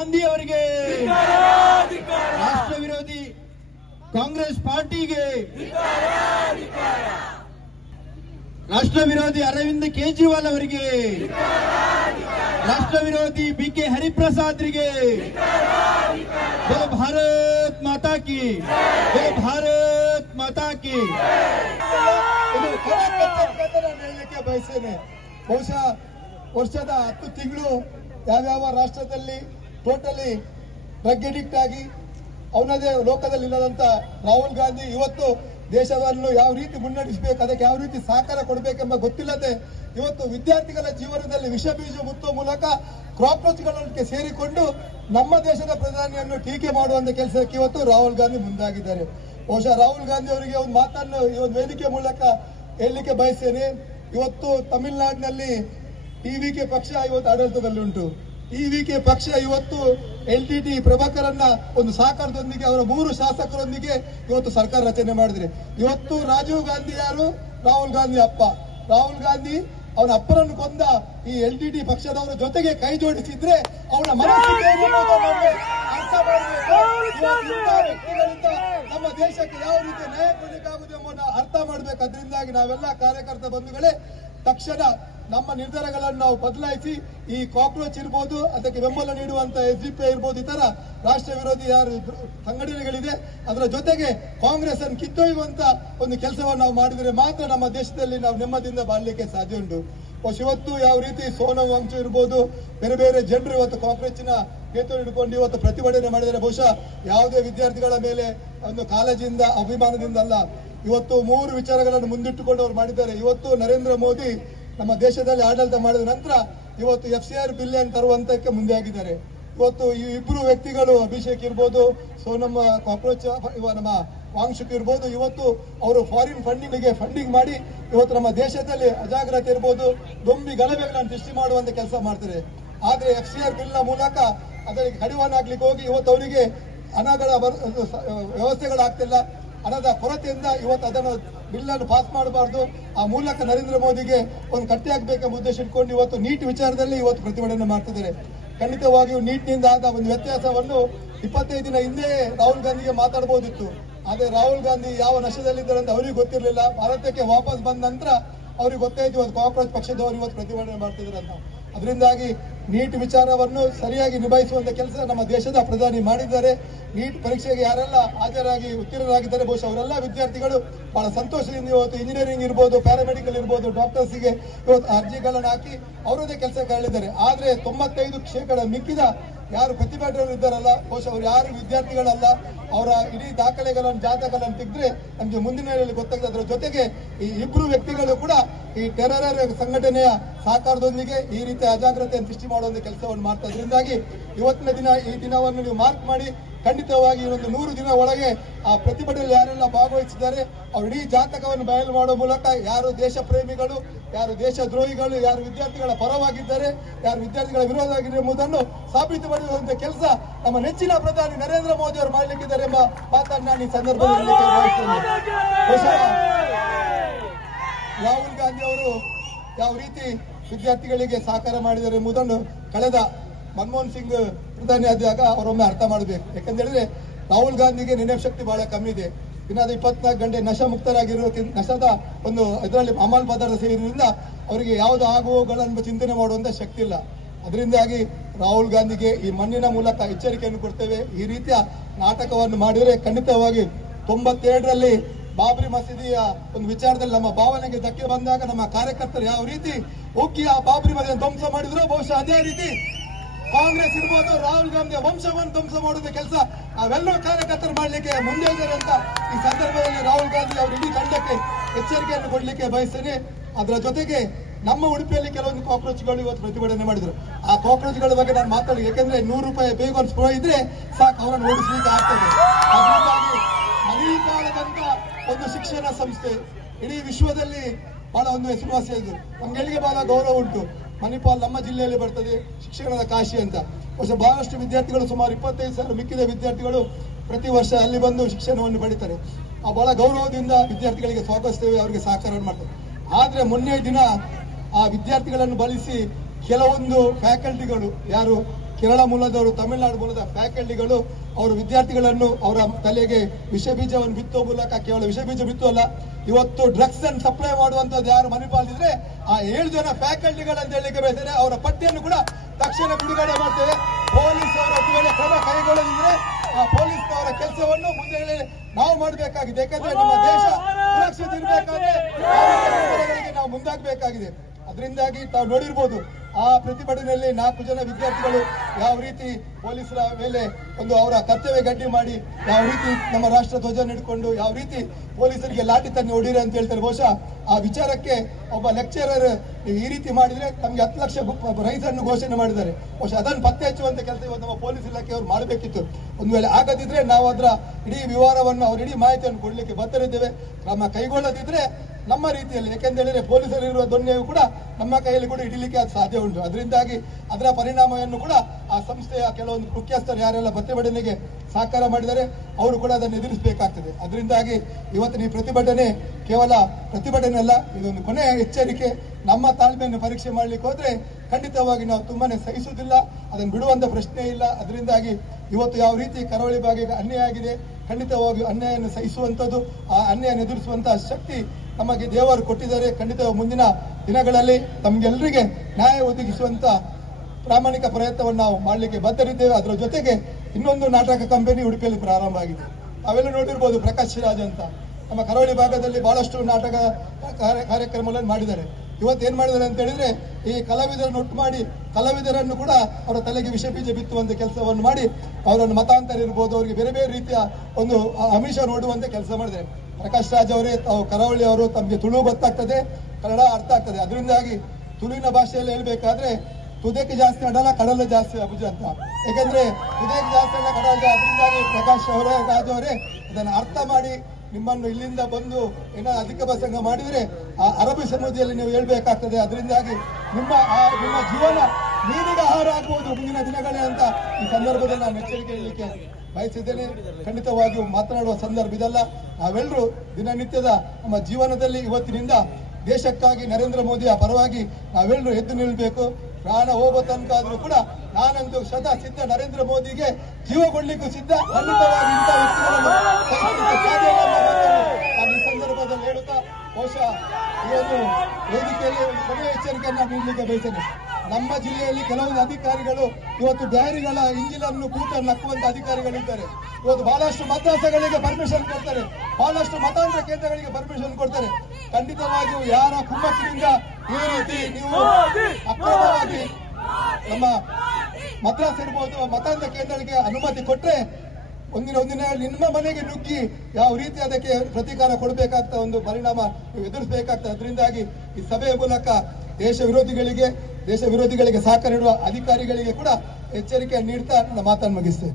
ಗಾಂಧಿ ಅವರಿಗೆ, ರಾಷ್ಟ್ರ ವಿರೋಧಿ ಕಾಂಗ್ರೆಸ್ ಪಾರ್ಟಿಗೆ, ರಾಷ್ಟ್ರ ವಿರೋಧಿ ಅರವಿಂದ್ ಕೇಜ್ರಿವಾಲ್ ಅವರಿಗೆ, ರಾಷ್ಟ್ರ ವಿರೋಧಿ ಬಿಕೆ ಹರಿಪ್ರಸಾದ್ರಿಗೆ ಭಾರತ್ ಮಾತಾ ಕಿ, ಭಾರತ್ ಮಾತಾ ಕಿ. ಹೇಳಲಿಕ್ಕೆ ಬಯಸ್ತೇನೆ. ಬಹುಶಃ ವರ್ಷದ 10 ತಿಂಗಳು ಯಾವ್ಯಾವ ರಾಷ್ಟ್ರದಲ್ಲಿ ಟೋಟಲಿ ಡ್ರಗ್ ಅಡಿಕ್ಟ್ ಆಗಿ ಅವನದೇ ಲೋಕದಲ್ಲಿ ಇಲ್ಲದಂತ ರಾಹುಲ್ ಗಾಂಧಿ ಇವತ್ತು ದೇಶವನ್ನು ಯಾವ ರೀತಿ ಮುನ್ನಡೆಸಬೇಕು, ಅದಕ್ಕೆ ಯಾವ ರೀತಿ ಸಹಕಾರ ಕೊಡಬೇಕೆಂಬ ಗೊತ್ತಿಲ್ಲದೆ ಇವತ್ತು ವಿದ್ಯಾರ್ಥಿಗಳ ಜೀವನದಲ್ಲಿ ವಿಷ ಬೀಜ ಮುತ್ತುವ ಮೂಲಕ ಕ್ರಾಕ್ರೋಚ್ಗಳೊಂದಿಗೆ ಸೇರಿಕೊಂಡು ನಮ್ಮ ದೇಶದ ಪ್ರಧಾನಿಯನ್ನು ಟೀಕೆ ಮಾಡುವಂತ ಕೆಲಸಕ್ಕೆ ಇವತ್ತು ರಾಹುಲ್ ಗಾಂಧಿ ಮುಂದಾಗಿದ್ದಾರೆ. ಬಹುಶಃ ರಾಹುಲ್ ಗಾಂಧಿ ಅವರಿಗೆ ಒಂದು ಮಾತನ್ನು ಈ ಒಂದು ವೇದಿಕೆ ಮೂಲಕ ಹೇಳಲಿಕ್ಕೆ ಬಯಸ್ತೇನೆ. ಇವತ್ತು ತಮಿಳುನಾಡಿನಲ್ಲಿ ಟಿವಿಕೆ ಪಕ್ಷ ಇವತ್ತು ಆಡಳಿತದಲ್ಲಿ ಉಂಟು. ಟಿವಿಕೆ ಪಕ್ಷ ಇವತ್ತು ಎಲ್ಟಿಟಿ ಪ್ರಭಾಕರನ್ನ ಒಂದು ಸಹಕಾರದೊಂದಿಗೆ ಅವರ 3 ಶಾಸಕರೊಂದಿಗೆ ಇವತ್ತು ಸರ್ಕಾರ ರಚನೆ ಮಾಡಿದ್ರೆ, ಇವತ್ತು ರಾಜೀವ್ ಗಾಂಧಿ ಯಾರು? ರಾಹುಲ್ ಗಾಂಧಿ ಅಪ್ಪ. ರಾಹುಲ್ ಗಾಂಧಿ ಅವನ ಅಪ್ಪನನ್ನು ಕೊಂದ ಈ ಎಲ್ಟಿಟಿ ಪಕ್ಷದವರ ಜೊತೆಗೆ ಕೈ ಜೋಡಿಸಿದ್ರೆ ಅವನ ಮನಸ್ಸಿಗೆ ಅರ್ಥ ಮಾಡಬೇಕು. ನಮ್ಮ ದೇಶಕ್ಕೆ ಯಾವ ರೀತಿ ನ್ಯಾಯ ಕೊಡಲಿಕ್ಕಾಗುವುದು ಎಂಬುದನ್ನು ಅರ್ಥ ಮಾಡಬೇಕು. ಅದರಿಂದಾಗಿ ನಾವೆಲ್ಲ ಕಾರ್ಯಕರ್ತ ಬಂಧುಗಳೇ ತಕ್ಷಣ ನಮ್ಮ ನಿರ್ಧಾರಗಳನ್ನು ನಾವು ಬದಲಾಯಿಸಿ ಈ ಕಾಕ್ರೋಚ್ ಇರ್ಬೋದು, ಅದಕ್ಕೆ ಬೆಂಬಲ ನೀಡುವಂತ SDPI ಇರ್ಬೋದು, ಇತರ ರಾಷ್ಟ್ರ ವಿರೋಧಿ ಯಾರು ಸಂಘಟನೆಗಳಿದೆ ಅದರ ಜೊತೆಗೆ ಕಾಂಗ್ರೆಸ್ ಅನ್ನು ಕಿತ್ತೊಯ್ಯುವಂತ ಒಂದು ಕೆಲಸವನ್ನು ನಾವು ಮಾಡಿದರೆ ಮಾತ್ರ ನಮ್ಮ ದೇಶದಲ್ಲಿ ನಾವು ನೆಮ್ಮದಿಯಿಂದ ಬಾಳಲಿಕ್ಕೆ ಸಾಧ್ಯ ಉಂಟು. ಇವತ್ತು ಯಾವ ರೀತಿ ಸೋನಂ ವಂಚು ಇರ್ಬೋದು, ಬೇರೆ ಬೇರೆ ಜನರು ಇವತ್ತು ಕಾಂಗ್ರೆಸ್ಸಿನ ನೇತೃತ್ವ ಹಿಡ್ಕೊಂಡು ಇವತ್ತು ಪ್ರತಿಭಟನೆ ಮಾಡಿದರೆ ಬಹುಶಃ ಯಾವುದೇ ವಿದ್ಯಾರ್ಥಿಗಳ ಮೇಲೆ ಒಂದು ಕಾಳಜಿಯಿಂದ ಅಭಿಮಾನದಿಂದ ಅಲ್ಲ. ಇವತ್ತು 3 ವಿಚಾರಗಳನ್ನು ಮುಂದಿಟ್ಟುಕೊಂಡು ಅವರು ಮಾಡಿದ್ದಾರೆ. ಇವತ್ತು ನರೇಂದ್ರ ಮೋದಿ ನಮ್ಮ ದೇಶದಲ್ಲಿ ಆಡಳಿತ ಮಾಡಿದ ನಂತರ ಇವತ್ತು FCR ಬಿಲ್ ಅನ್ನು ತರುವಂತಕ್ಕೆ ಮುಂದೆ ಆಗಿದ್ದಾರೆ. ಇವತ್ತು ಈ ಇಬ್ಬರು ವ್ಯಕ್ತಿಗಳು ಅಭಿಷೇಕ್ ಇರ್ಬೋದು, ಸೋನಂ ಕಾಕ್ರೋಚ್ ನಮ್ಮ ವಾಂಗ್ಶುಕ್ ಇರ್ಬೋದು, ಇವತ್ತು ಅವರು ಫಾರಿನ್ ಫಂಡಿಂಗ್ ಮಾಡಿ ಇವತ್ತು ನಮ್ಮ ದೇಶದಲ್ಲಿ ಅಜಾಗ್ರತೆ ಇರ್ಬೋದು, ದೊಂಬಿ ಗಲಭೆಗಳನ್ನು ಸೃಷ್ಟಿ ಮಾಡುವಂತ ಕೆಲಸ ಮಾಡ್ತಾರೆ. ಆದ್ರೆ FCR ಬಿಲ್ ನ ಮೂಲಕ ಅದಕ್ಕೆ ಕಡಿವಾಣ ಹಾಕ್ಲಿಕ್ಕೆ ಹೋಗಿ ಇವತ್ತು ಅವರಿಗೆ ಹಣಗಳ ವ್ಯವಸ್ಥೆಗಳಾಗ್ತಿಲ್ಲ. ಹಣದ ಕೊರತೆಯಿಂದ ಇವತ್ತು ಅದನ್ನು ಬಿಲ್ ಅನ್ನು ಪಾಸ್ ಮಾಡಬಾರ್ದು, ಆ ಮೂಲಕ ನರೇಂದ್ರ ಮೋದಿಗೆ ಒಂದು ಕಟ್ಟಿ ಹಾಕಬೇಕೆಂಬ ಉದ್ದೇಶ ಇಟ್ಕೊಂಡು ಇವತ್ತು ನೀಟ್ ವಿಚಾರದಲ್ಲಿ ಇವತ್ತು ಪ್ರತಿಭಟನೆ ಮಾಡ್ತಿದ್ದಾರೆ. ಖಂಡಿತವಾಗಿಯೂ ನೀಟ್ನಿಂದ ಆದ ಒಂದು ವ್ಯತ್ಯಾಸವನ್ನು 25 ದಿನ ಹಿಂದೆ ರಾಹುಲ್ ಗಾಂಧಿಗೆ ಮಾತಾಡಬಹುದಿತ್ತು. ಆದ್ರೆ ರಾಹುಲ್ ಗಾಂಧಿ ಯಾವ ನಶೆದಲ್ಲಿದ್ದಾರೆ ಅಂತ ಅವರಿಗೆ ಗೊತ್ತಿರಲಿಲ್ಲ. ಭಾರತಕ್ಕೆ ವಾಪಸ್ ಬಂದ ನಂತರ ಅವ್ರಿಗೆ ಗೊತ್ತಾಯ್ತು ಇವತ್ತು ಕಾಂಗ್ರೆಸ್ ಪಕ್ಷದವರು ಇವತ್ತು ಪ್ರತಿಭಟನೆ ಮಾಡ್ತಿದ್ದಾರೆ ಅಂತ. ಅದರಿಂದಾಗಿ ನೀಟ್ ವಿಚಾರವನ್ನು ಸರಿಯಾಗಿ ನಿಭಾಯಿಸುವಂತ ಕೆಲಸ ನಮ್ಮ ದೇಶದ ಪ್ರಧಾನಿ ಮಾಡಿದ್ದಾರೆ. ನೀಟ್ ಪರೀಕ್ಷೆಗೆ ಯಾರೆಲ್ಲ ಹಾಜರಾಗಿ ಉತ್ತೀರ್ಣರಾಗಿದ್ದಾರೆ ಬಹುಶಃ ಅವರೆಲ್ಲ ವಿದ್ಯಾರ್ಥಿಗಳು ಬಹಳ ಸಂತೋಷದಿಂದ ಇವತ್ತು ಇಂಜಿನಿಯರಿಂಗ್ ಇರ್ಬೋದು, ಪ್ಯಾರಾಮೆಡಿಕಲ್ ಇರ್ಬೋದು, ಡಾಕ್ಟರ್ಸ್ಗೆ ಇವತ್ತು ಅರ್ಜಿಗಳನ್ನು ಹಾಕಿ ಅವರದೇ ಕೆಲಸಕ್ಕೆ ಹೇಳಿದ್ದಾರೆ. ಆದ್ರೆ 95% ಮಿಕ್ಕಿದ ಯಾರು ಪ್ರತಿಭಟನೆಗಳು ಇದ್ದಾರಲ್ಲ ಬಹುಶಃ ಅವ್ರು ಯಾರು ವಿದ್ಯಾರ್ಥಿಗಳಲ್ಲ. ಅವರ ಇಡೀ ದಾಖಲೆಗಳನ್ನು ಜಾತಕಗಳನ್ನು ತೆಗೆದ್ರೆ ನಮಗೆ ಮುಂದಿನ ಗೊತ್ತಾಗಿದೆ. ಅದರ ಜೊತೆಗೆ ಈ ಇಬ್ಬರು ವ್ಯಕ್ತಿಗಳು ಕೂಡ ಈ ಟೆರರ್ ಸಂಘಟನೆಯ ಸಹಕಾರದೊಂದಿಗೆ ಈ ರೀತಿ ಅಜಾಗ್ರತೆಯನ್ನು ಸೃಷ್ಟಿ ಮಾಡುವಂತ ಕೆಲಸವನ್ನು ಮಾಡ್ತಾರೆ. ಅದರಿಂದಾಗಿ ಇವತ್ತಿನ ದಿನ ಈ ದಿನವನ್ನು ನೀವು ಮಾರ್ಕ್ ಮಾಡಿ ಖಂಡಿತವಾಗಿ ಒಂದು 100 ದಿನ ಒಳಗೆ ಆ ಪ್ರತಿಭಟನೆಯಲ್ಲಿ ಯಾರೆಲ್ಲ ಭಾಗವಹಿಸಿದ್ದಾರೆ ಅವ್ರ ಇಡೀ ಜಾತಕವನ್ನು ಬಯಲು ಮಾಡುವ ಮೂಲಕ ಯಾರು ದೇಶ ಪ್ರೇಮಿಗಳು, ಯಾರು ದೇಶ ದ್ರೋಹಿಗಳು, ಯಾರು ವಿದ್ಯಾರ್ಥಿಗಳ ಪರವಾಗಿದ್ದಾರೆ, ಯಾರು ವಿದ್ಯಾರ್ಥಿಗಳ ವಿರೋಧವಾಗಿದೆ ಎಂಬುದನ್ನು ಸಾಬೀತುಪಡಿಸುವಂತ ಕೆಲಸ ನಮ್ಮ ನೆಚ್ಚಿನ ಪ್ರಧಾನಿ ನರೇಂದ್ರ ಮೋದಿ ಅವರು ಮಾಡಲಿಕ್ಕಿದ್ದಾರೆ ಎಂಬ ಮಾತನ್ನು ನಾನು ಈ ಸಂದರ್ಭದಲ್ಲಿ ರಾಹುಲ್ ಗಾಂಧಿ ಅವರು ಯಾವ ರೀತಿ ವಿದ್ಯಾರ್ಥಿಗಳಿಗೆ ಸಹಕಾರ ಮಾಡಿದ್ದಾರೆ ಎಂಬುದನ್ನು ಕಳೆದ ಮನಮೋಹನ್ ಸಿಂಗ್ ಪ್ರಧಾನಿ ಆದಾಗ ಅವರೊಮ್ಮೆ ಅರ್ಥ ಮಾಡಬೇಕು. ಯಾಕಂದ್ರೆ ರಾಹುಲ್ ಗಾಂಧಿಗೆ ನೆನಪು ಬಹಳ ಕಮ್ಮಿ ಇದೆ. ದಿನದ 24 ಗಂಟೆ ನಶಾ ಮುಕ್ತರಾಗಿರೋ ನಶದ ಒಂದು ಇದರಲ್ಲಿ ಅಮಲ್ ಪದಾರ್ಥ ಸೇರಿದ್ರಿಂದ ಅವರಿಗೆ ಯಾವುದು ಆಗುವಗಳನ್ನು ಚಿಂತನೆ ಮಾಡುವಂತ ಶಕ್ತಿ ಇಲ್ಲ. ಅದರಿಂದಾಗಿ ರಾಹುಲ್ ಗಾಂಧಿಗೆ ಈ ಮಣ್ಣಿನ ಮೂಲಕ ಎಚ್ಚರಿಕೆಯನ್ನು ಕೊಡ್ತೇವೆ. ಈ ರೀತಿಯ ನಾಟಕವನ್ನು ಮಾಡಿದರೆ ಖಂಡಿತವಾಗಿ 92ರಲ್ಲಿ ಬಾಬ್ರಿ ಮಸೀದಿಯ ಒಂದು ವಿಚಾರದಲ್ಲಿ ನಮ್ಮ ಭಾವನೆಗೆ ಧಕ್ಕೆ ಬಂದಾಗ ನಮ್ಮ ಕಾರ್ಯಕರ್ತರು ಯಾವ ರೀತಿ ಹೋಗಿ ಆ ಬಾಬ್ರಿ ಮಸೀದಿ ಧ್ವಂಸ ಮಾಡಿದ್ರು ಬಹುಶಃ ಅದೇ ರೀತಿ ಕಾಂಗ್ರೆಸ್ ಇರ್ಬೋದು ರಾಹುಲ್ ಗಾಂಧಿಯ ವಂಶವನ್ನು ಧ್ವಂಸ ಮಾಡುವ ಕೆಲಸ ನಾವೆಲ್ಲರೂ ಕಾರ್ಯಕರ್ತರು ಮಾಡಲಿಕ್ಕೆ ಮುಂದೆ ಇದ್ದಾರೆ ಅಂತ ಈ ಸಂದರ್ಭದಲ್ಲಿ ರಾಹುಲ್ ಗಾಂಧಿ ಅವರು ಇಡೀ ತಂಡಕ್ಕೆ ಎಚ್ಚರಿಕೆಯನ್ನು ಕೊಡಲಿಕ್ಕೆ ಬಯಸ್ತೇನೆ. ಅದರ ಜೊತೆಗೆ ನಮ್ಮ ಉಡುಪಿಯಲ್ಲಿ ಕೆಲವೊಂದು ಕಾಕ್ರೋಚ್ಗಳು ಇವತ್ತು ಪ್ರತಿಭಟನೆ ಮಾಡಿದ್ರು. ಆ ಕಾಕ್ರೋಚ್ಗಳ ಬಗ್ಗೆ ನಾನು ಮಾತಾಡಿ, ಯಾಕಂದ್ರೆ 100 ರೂಪಾಯಿ ಬೇಗ ಒಂದು ಸ್ಪ್ರೋ ಇದ್ರೆ ಸಾಕು ಅವರನ್ನು ಓಡಿಸ್ಲಿಕ್ಕೆ ಆಗ್ತದೆ. ಅದರಿಂದಾಗಿ ಮಣಿಪಾಲದಂತ ಒಂದು ಶಿಕ್ಷಣ ಸಂಸ್ಥೆ ಇಡೀ ವಿಶ್ವದಲ್ಲಿ ಬಹಳ ಒಂದು ಹೆಸರುವಾಸಿಯಾಗಿದೆ. ನಮ್ಗೆಲ್ಲಿಗೆ ಬಹಳ ಗೌರವ ಉಂಟು. ಮಣಿಪಾಲ್ ನಮ್ಮ ಜಿಲ್ಲೆಯಲ್ಲಿ ಬರ್ತದೆ, ಶಿಕ್ಷಣದ ಕಾಶಿ ಅಂತ. ಬಹಳಷ್ಟು ವಿದ್ಯಾರ್ಥಿಗಳು ಸುಮಾರು 25,000 ಮಿಕ್ಕಿದ ವಿದ್ಯಾರ್ಥಿಗಳು ಪ್ರತಿ ವರ್ಷ ಅಲ್ಲಿ ಬಂದು ಶಿಕ್ಷಣವನ್ನು ಪಡಿತಾರೆ. ಆ ಬಹಳ ಗೌರವದಿಂದ ವಿದ್ಯಾರ್ಥಿಗಳಿಗೆ ಸ್ವಾಗತಿಸ್ತೇವೆ, ಅವರಿಗೆ ಸಹಕಾರವನ್ನು ಮಾಡ್ತೇವೆ. ಆದ್ರೆ ಮೊನ್ನೆ ದಿನ ಆ ವಿದ್ಯಾರ್ಥಿಗಳನ್ನು ಬಳಸಿ ಕೆಲವೊಂದು ಫ್ಯಾಕಲ್ಟಿಗಳು ಯಾರು ಕೇರಳ ಮೂಲದವರು, ತಮಿಳುನಾಡು ಮೂಲದ ಫ್ಯಾಕಲ್ಟಿಗಳು ಅವರು ವಿದ್ಯಾರ್ಥಿಗಳನ್ನು ಅವರ ತಲೆಗೆ ವಿಷ ಬೀಜವನ್ನು ಬಿತ್ತುವ ಮೂಲಕ ಕೇವಲ ವಿಷ ಬೀಜ ಬಿತ್ತುವಲ್ಲ, ಇವತ್ತು ಡ್ರಗ್ಸ್ ಅನ್ನು ಸಪ್ಲೈ ಮಾಡುವಂತದ್ದು ಯಾರು ಮನೆಪಾಲಿದ್ರೆ ಆ 7 ಜನ ಫ್ಯಾಕಲ್ಟಿಗಳಂತ ಹೇಳಿಕೆ ಬಯಸಿದ್ರೆ ಅವರ ಪಟ್ಟಿಯನ್ನು ಕೂಡ ತಕ್ಷಣ ಬಿಡುಗಡೆ ಮಾಡ್ತೇವೆ. ಪೊಲೀಸ್ ಅವರು ಒಂದು ವೇಳೆ ಕ್ರಮ ಕೈಗೊಳ್ಳದಿದ್ರೆ ಆ ಪೊಲೀಸ್ ಅವರ ಕೆಲಸವನ್ನು ಮುಂದೆ ನಾವು ಮಾಡಬೇಕಾಗಿದೆ. ಯಾಕಂದ್ರೆ ನಮ್ಮ ದೇಶ ಸುರಕ್ಷಿತ ಇರಬೇಕಾದ್ರೆ ನಾವು ಮುಂದಾಗಬೇಕಾಗಿದೆ. ಅದರಿಂದಾಗಿ ತಾವು ನೋಡಿರ್ಬೋದು, ಆ ಪ್ರತಿಭಟನೆಯಲ್ಲಿ 4 ಜನ ವಿದ್ಯಾರ್ಥಿಗಳು ಯಾವ ರೀತಿ ಪೊಲೀಸರ ಮೇಲೆ ಒಂದು ಅವರ ಕರ್ತವ್ಯ ಗಡ್ಡಿ ಮಾಡಿ ಯಾವ ರೀತಿ ನಮ್ಮ ರಾಷ್ಟ್ರ ಧ್ವಜ ಹಿಡ್ಕೊಂಡು ಯಾವ ರೀತಿ ಪೊಲೀಸರಿಗೆ ಲಾಠಿ ತನ್ನಿ ಹೊಡೀರಿ ಅಂತ ಹೇಳ್ತಾರೆ. ಬಹುಶಃ ಆ ವಿಚಾರಕ್ಕೆ ಒಬ್ಬ ಲೆಕ್ಚರರ್ ನೀವು ಈ ರೀತಿ ಮಾಡಿದ್ರೆ ನಮ್ಗೆ 10 ಲಕ್ಷ ಪ್ರೈಸ್ ಅನ್ನು ಘೋಷಣೆ ಮಾಡಿದ್ದಾರೆ. ಬಹುಶಃ ಅದನ್ನು ಪತ್ತೆ ಹಚ್ಚುವಂತ ಕೆಲಸ ಇವತ್ತು ನಮ್ಮ ಪೊಲೀಸ್ ಇಲಾಖೆಯವರು ಮಾಡಬೇಕಿತ್ತು. ಒಂದು ವೇಳೆ ಆಗದಿದ್ರೆ ನಾವು ಅದರ ಇಡೀ ವಿವರವನ್ನು ಅವ್ರ ಇಡೀ ಮಾಹಿತಿಯನ್ನು ಕೊಡ್ಲಿಕ್ಕೆ ಬದ್ಧರಿದ್ದೇವೆ. ಕ್ರಮ ಕೈಗೊಳ್ಳದಿದ್ರೆ ನಮ್ಮ ರೀತಿಯಲ್ಲಿ, ಯಾಕೆಂತ ಹೇಳಿದ್ರೆ ಪೊಲೀಸರಿರುವ ದೊಣ್ಣೆಯು ಕೂಡ ನಮ್ಮ ಕೈಯಲ್ಲಿ ಕೂಡ ಹಿಡಿಲಿಕ್ಕೆ ಅದು ಸಾಧ್ಯ ಉಂಟು. ಅದರಿಂದಾಗಿ ಅದರ ಪರಿಣಾಮವನ್ನು ಕೂಡ ಆ ಸಂಸ್ಥೆಯ ಕೆಲವೊಂದು ಮುಖ್ಯಸ್ಥರು ಯಾರೆಲ್ಲ ಪ್ರತಿಭಟನೆಗೆ ಸಹಕಾರ ಮಾಡಿದರೆ ಅವರು ಕೂಡ ಅದನ್ನು ಎದುರಿಸಬೇಕಾಗ್ತದೆ. ಅದರಿಂದಾಗಿ ಇವತ್ತಿನ ಈ ಪ್ರತಿಭಟನೆ ಕೇವಲ ಪ್ರತಿಭಟನೆ ಅಲ್ಲ, ಇದೊಂದು ಕೊನೆಯ ಎಚ್ಚರಿಕೆ. ನಮ್ಮ ತಾಳ್ಮೆಯನ್ನು ಪರೀಕ್ಷೆ ಮಾಡ್ಲಿಕ್ಕೆ ಹೋದ್ರೆ ಖಂಡಿತವಾಗಿ ನಾವು ತುಂಬಾನೇ ಸಹಿಸುವುದಿಲ್ಲ, ಅದನ್ನು ಬಿಡುವಂತ ಪ್ರಶ್ನೆ ಇಲ್ಲ. ಅದರಿಂದಾಗಿ ಇವತ್ತು ಯಾವ ರೀತಿ ಕರಾವಳಿ ಭಾಗಕ್ಕೆ ಅನ್ಯಾಯ ಆಗಿದೆ, ಖಂಡಿತವಾಗಿ ಅನ್ಯಾಯವನ್ನು ಸಹಿಸುವಂಥದ್ದು, ಆ ಅನ್ಯಾಯ ಎದುರಿಸುವಂತಹ ಶಕ್ತಿ ನಮಗೆ ದೇವರು ಕೊಟ್ಟಿದ್ದಾರೆ. ಖಂಡಿತವಾಗಿ ಮುಂದಿನ ದಿನಗಳಲ್ಲಿ ತಮ್ಗೆಲ್ಲರಿಗೆ ನ್ಯಾಯ ಒದಗಿಸುವಂತ ಪ್ರಾಮಾಣಿಕ ಪ್ರಯತ್ನವನ್ನು ನಾವು ಮಾಡಲಿಕ್ಕೆ ಬದ್ಧರಿದ್ದೇವೆ. ಅದರ ಜೊತೆಗೆ ಇನ್ನೊಂದು ನಾಟಕ ಕಂಪನಿ ಉಡುಪಿಯಲ್ಲಿ ಪ್ರಾರಂಭ ಆಗಿದೆ. ಅವೆಲ್ಲ ನೋಡಿರ್ಬೋದು, ಪ್ರಕಾಶ್ ರಾಜ್ ಅಂತ ನಮ್ಮ ಕರಾವಳಿ ಭಾಗದಲ್ಲಿ ಬಹಳಷ್ಟು ನಾಟಕ ಕಾರ್ಯಕ್ರಮಗಳನ್ನು ಮಾಡಿದ್ದಾರೆ. ಇವತ್ತು ಏನ್ ಮಾಡಿದ್ದಾರೆ ಅಂತ ಹೇಳಿದ್ರೆ, ಈ ಕಲಾವಿದರನ್ನು ಒಟ್ಟು ಮಾಡಿ ಕಲಾವಿದರನ್ನು ಕೂಡ ಅವರ ತಲೆಗೆ ವಿಷ ಬೀಜ ಬಿತ್ತುವಂತ ಕೆಲಸವನ್ನು ಮಾಡಿ ಅವರನ್ನು ಮತಾಂತರ ಇರ್ಬೋದು, ಅವರಿಗೆ ಬೇರೆ ಬೇರೆ ರೀತಿಯ ಒಂದು ಆಮಿಷ ನೋಡುವಂತ ಕೆಲಸ ಮಾಡಿದ್ದಾರೆ. ಪ್ರಕಾಶ್ ರಾಜ್ ಅವರೇ, ತಾವು ಕರಾವಳಿ ಅವರು, ತಮಗೆ ತುಳು ಗೊತ್ತಾಗ್ತದೆ, ಕನ್ನಡ ಅರ್ಥ ಆಗ್ತದೆ. ಅದರಿಂದಾಗಿ ತುಳುವಿನ ಭಾಷೆಯಲ್ಲಿ ಹೇಳ್ಬೇಕಾದ್ರೆ ತುದಕ್ಕೆ ಜಾಸ್ತಿ ಅಡಲ, ಕಡಲ ಜಾಸ್ತಿ ಅಬುಜ ಅಂತ. ಯಾಕಂದ್ರೆ ತುದಕ್ಕೆ ಜಾಸ್ತಿ ಅಲ್ಲ, ಕಡಲ ಜಾಸ್ತಿ. ಅದರಿಂದಾಗಿ ಪ್ರಕಾಶ್ ಅವರೇ, ರಾಜ್ ಅವರೇ ಅದನ್ನು ಅರ್ಥ ಮಾಡಿ ನಿಮ್ಮನ್ನು ಇಲ್ಲಿಂದ ಬಂದು ಏನಾದ್ರು ಅಧಿಕ ಪ್ರಸಂಗ ಮಾಡಿದ್ರೆ ಆ ಅರಬ್ಬಿ ಸಮುದ್ರದಲ್ಲಿ ನೀವು ಹೇಳ್ಬೇಕಾಗ್ತದೆ. ಅದರಿಂದಾಗಿ ನಿಮ್ಮ ಜೀವನ ನೀರಿಗೆ ಆಹಾರ ಆಗ್ಬೋದು ಮುಂದಿನ ದಿನಗಳೇ ಅಂತ ಈ ಸಂದರ್ಭದಲ್ಲಿ ನಾನು ಎಚ್ಚರಿಕೆ ಹೇಳಲಿಕ್ಕೆ ಬಯಸಿದ್ದೇನೆ. ಖಂಡಿತವಾಗಿಯೂ ಮಾತನಾಡುವ ಸಂದರ್ಭ ಇದಲ್ಲ. ನಾವೆಲ್ಲರೂ ದಿನನಿತ್ಯದ ನಮ್ಮ ಜೀವನದಲ್ಲಿ ಇವತ್ತಿನಿಂದ ದೇಶಕ್ಕಾಗಿ ನರೇಂದ್ರ ಮೋದಿಯ ಪರವಾಗಿ ನಾವೆಲ್ಲರೂ ಎದ್ದು ನಿಲ್ಲಬೇಕು. ಪ್ರಾಣ ಹೋಗೋ ತನಕ ಆದ್ರೂ ಕೂಡ ನಾನಂತೂ ಸದಾ ಸಿದ್ಧ, ನರೇಂದ್ರ ಮೋದಿಗೆ ಜೀವ ಕೊಡ್ಲಿಕ್ಕೂ ಸಿದ್ಧ. ಖಂಡಿತವಾಗಿ ಇಂಥ ವ್ಯಕ್ತಿಗಳನ್ನು ನಾನು ಈ ಸಂದರ್ಭದಲ್ಲಿ ಹೇಳುತ್ತಾ ಬಹುಶಃ ಈ ಒಂದು ವೇದಿಕೆಯಲ್ಲಿ ಒಂದು ಕೊನೆಯ ಎಚ್ಚರಿಕೆಯನ್ನು ನೀಡಲಿಕ್ಕೆ ಬಯಸ್ತೇನೆ. ನಮ್ಮ ಜಿಲ್ಲೆಯಲ್ಲಿ ಕೆಲವೊಂದು ಅಧಿಕಾರಿಗಳು ಇವತ್ತು ಬ್ಯಾರಿಗಳ ಇಂಜಿನನ್ನು ಕೂಟನ್ನು ನಕ್ಕುವಂತ ಅಧಿಕಾರಿಗಳಿದ್ದಾರೆ. ಇವತ್ತು ಬಹಳಷ್ಟು ಮದ್ರಾಸಗಳಿಗೆ ಪರ್ಮಿಷನ್ ಕೊಡ್ತಾರೆ, ಬಹಳಷ್ಟು ಮತಾಂತರ ಕೇಂದ್ರಗಳಿಗೆ ಪರ್ಮಿಷನ್ ಕೊಡ್ತಾರೆ. ಖಂಡಿತವಾಗಿಯೂ ಯಾರ ಕುಮ್ಮಕ್ಕಿನಿಂದ ಈ ರೀತಿ ನೀವು ಅಕ್ರಮವಾಗಿ ನಮ್ಮ ಮದ್ರಾಸ್ ಇರ್ಬೋದು ಮತಾಂತರ ಕೇಂದ್ರಗಳಿಗೆ ಅನುಮತಿ ಕೊಟ್ರೆ ಒಂದಿನ ನಿಮ್ಮ ಮನೆಗೆ ನುಗ್ಗಿ ಯಾವ ರೀತಿ ಅದಕ್ಕೆ ಪ್ರತೀಕಾರ ಕೊಡಬೇಕಾಗ್ತ ಒಂದು ಪರಿಣಾಮ ನೀವು ಎದುರಿಸಬೇಕಾಗ್ತದೆ. ಅದರಿಂದಾಗಿ ಈ ಸಭೆಯ ಮೂಲಕ ದೇಶ ವಿರೋಧಿಗಳಿಗೆ ಸಹಕಾರ ನೀಡುವ ಅಧಿಕಾರಿಗಳಿಗೆ ಕೂಡ ಎಚ್ಚರಿಕೆ ನೀಡ್ತಾ ನನ್ನ ಮಾತನ್ನು ಮುಗಿಸ್ತೇನೆ.